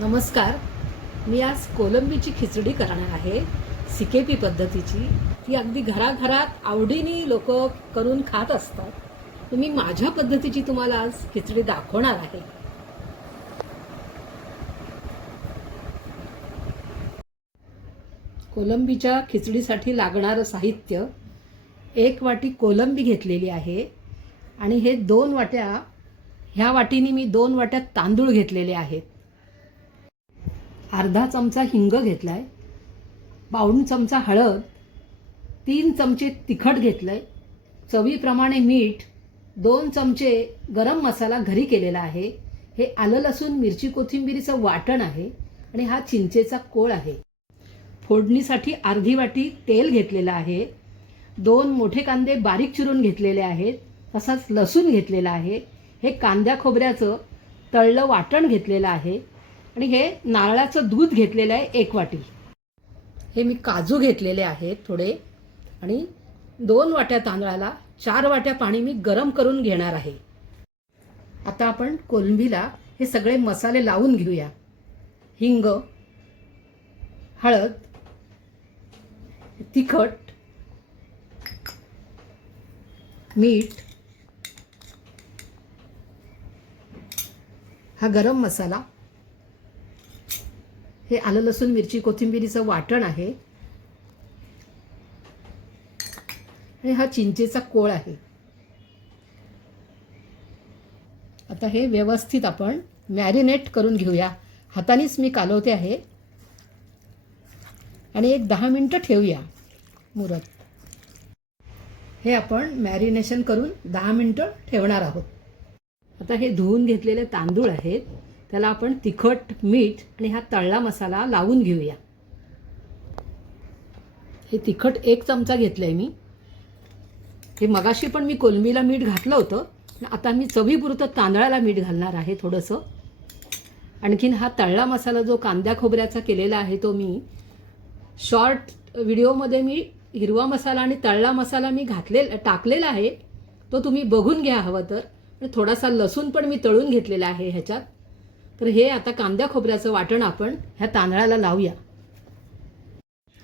नमस्कार. मी आज कोलंबीची खिचडी करणार आहे. सिकेपी पद्धतीची. ती अगदी घराघरात आवडीने लोक करून खात असतात. तर मी माझ्या पद्धतीची तुम्हाला आज खिचडी दाखवणार आहे. कोलंबीच्या खिचडीसाठी लागणारं साहित्य: 1 वाटी कोलंबी घेतलेली आहे आणि हे 2 वाट्या, ह्या वाटीने मी 2 वाट्या तांदूळ घेतलेले आहेत. अर्धा चमचा हिंग घेतलाय, पाऊण चमचा हळद, 3 चमचे तिखट घेतलंय, चवीप्रमाणे मीठ, 2 चमचे गरम मसाला घरी केलेला आहे. हे आलं लसूण मिरची कोथिंबीरीचं वाटण आहे आणि हा चिंचेचा कोळ आहे. फोडणीसाठी अर्धी वाटी तेल घेतलेलं आहे. 2 मोठे कांदे बारीक चिरून घेतलेले आहेत. तसाच लसूण घेतलेला आहे. हे कांद्या खोबऱ्याचं तळलं वाटण घेतलेलं आहे आणि हे नारळाचं दूध घेतलेलं आहे 1 वाटी. हे मी काजू घेतलेले आहेत थोडे आणि 2 वाट्या तांदळाला 4 वाट्या पाणी मी गरम करून घेणार आहे. आता आपण कोलंबीला हे सगळे मसाले लावून घेऊया. हिंग, हळद, तिखट, मीठ, हा गरम मसाला, हे आलं लसूण मिरची कोथिंबीरीचं वाटण आहे आणि हा चिंचेचा कोळ आहे. आता हे व्यवस्थित आपण मॅरिनेट करून घेऊया. हातानेच मी कालवते आहे आणि एक 10 मिनिटं ठेवूया मुरत. हे आपण मॅरिनेशन करून 10 मिनिटं ठेवणार आहोत. आता हे धुवून घेतलेले तांदूळ आहेत, त्याला आपण तिखट, मीठ आणि हा तळला मसाला लावून घेऊया. हे तिखट 1 चमचा घेतलंय मी. हे मगाशी पण मी कोलंबीला मीठ घातलं होतं. आता मी चवीपुरतं तांदळाला मीठ घालणार आहे थोडंसं. आणखीन हा तळला मसाला जो कांद्या खोबऱ्याचा केलेला आहे तो मी शॉर्ट व्हिडिओमध्ये मी हिरवा मसाला आणि तळला मसाला मी टाकलेला आहे, तो तुम्ही बघून घ्या हवं तर. आणि थोडासा लसूण पण मी तळून घेतलेला आहे ह्याच्यात. तर हे आता कांद्या खोबऱ्याचं वाटण आपण ह्या तांदळाला लावूया.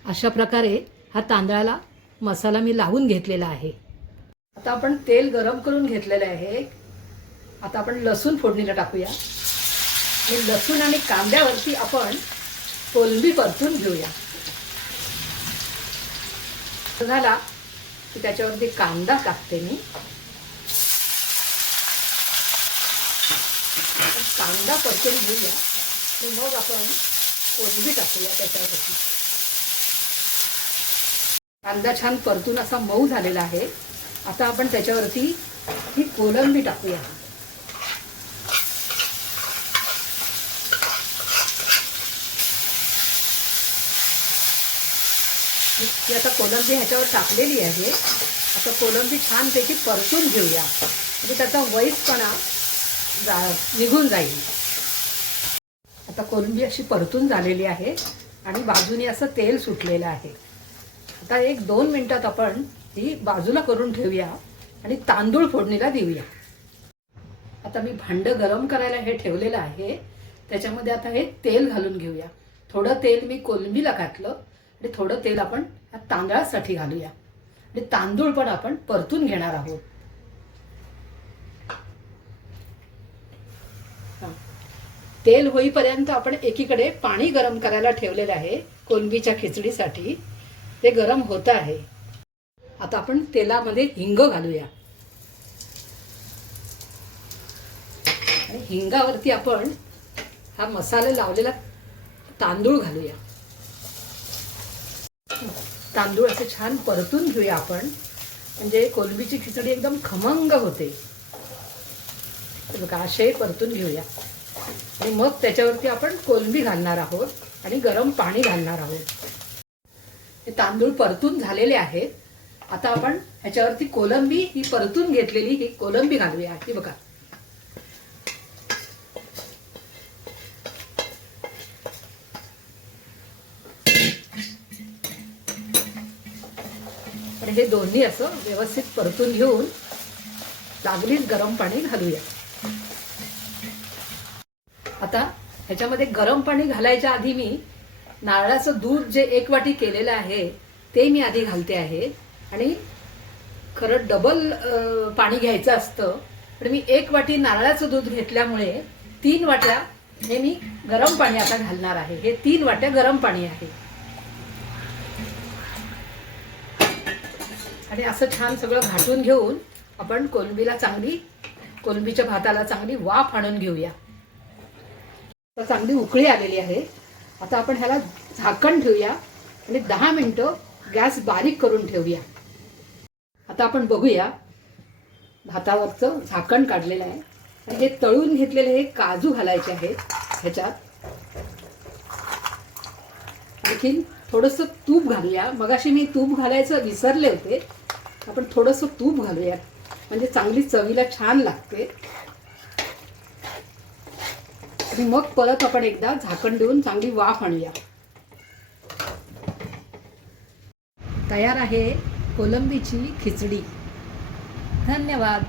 अशा प्रकारे हा तांदळाला मसाला मी लावून घेतलेला आहे. आता आपण तेल गरम करून घेतलेलं आहे. आता आपण लसूण फोडणीला टाकूया आणि लसूण आणि कांद्यावरती आपण कोलंबी परतून घेऊया. झाला की त्याच्यावरती कांदा टाकते मी. कांदा परतून घेऊया आणि मग आपण कोलंबी टाकूया त्याच्यावरती. कांदा छान परतून असा मऊ झालेला आहे. आता आपण त्याच्यावरती ही कोलंबी टाकूया. मी आता कोलंबी ह्याच्यावर टाकलेली आहे. आता कोलंबी छानपैकी परतून घेऊया म्हणजे त्याचा वैसपणा निघून जाईल. आता कोलंबी अशी परतून झालेली आहे आणि बाजूने असं तेल सुटलेलं आहे. आता 1-2 मिनिटात आपण ही बाजूला करून ठेवूया आणि तांदूळ फोडणीला देऊया. आता मी भांडं गरम करायला हे ठेवलेलं आहे. त्याच्यामध्ये आता हे तेल घालून घेऊया. थोडं तेल मी कोलंबीला घातलं आणि थोडं तेल आपण तांदळासाठी घालूया आणि तांदूळ पण आपण परतून घेणार आहोत. तेल होईपर्यंत आपण एकीकडे पाणी गरम करायला ठेवलेलं आहे कोलंबीच्या खिचडीसाठी. ते गरम होत आहे. आता आपण तेलामध्ये हिंग घालूया आणि हिंगावरती आपण हा मसाला लावलेला तांदूळ घालूया. तांदूळ असे छान परतून घेऊया आपण म्हणजे कोलंबीची खिचडी एकदम खमंग होते. बघा असे परतून घेऊया आणि मग त्याच्यावरती आपण कोलंबी घालणार आहोत आणि गरम पाणी घालणार आहोत. हे तांदूळ परतून झालेले आहेत. आता आपण ह्याच्यावरती कोलंबी ही परतून घेतलेली ही कोलंबी घालूया. ही बघा आणि हे दोन्ही असं व्यवस्थित परतून घेऊन लागलीच गरम पाणी घालूया. आता ह्याच्यामध्ये गरम पाणी घालायच्या आधी मी नारळाचं दूध जे 1 वाटी केलेलं आहे ते मी आधी घालते आहे. आणि खरं डबल पाणी घ्यायचं असतं, पण मी 1 वाटी नारळाचं दूध घेतल्यामुळे 3 वाट्या हे मी गरम पाणी आता घालणार आहे. हे 3 वाट्या गरम पाणी आहे. आणि असं छान सगळं घाटून घेऊन आपण कोलंबीच्या भाताला चांगली वाफ आणून घेऊया. तर चांगली उकळी आलेली आहे. आता आपण ह्याला झाकण ठेवूया आणि 10 मिनिटं गॅस बारीक करून ठेवूया. आता आपण बघूया, भातावरचं झाकण काढलेलं आहे आणि हे तळून घेतलेले हे काजू घालायचे आहेत ह्याच्यात. आणखीन थोडंसं तूप घालूया. मगाशी मी तूप घालायचं विसरले होते. आपण थोडंसं तूप घालूया, म्हणजे चांगली चवीला छान लागते. आणि मग परत आपण एकदा झाकण देऊन चांगली वाफ आणूया. तयार आहे कोलंबीची खिचडी. धन्यवाद.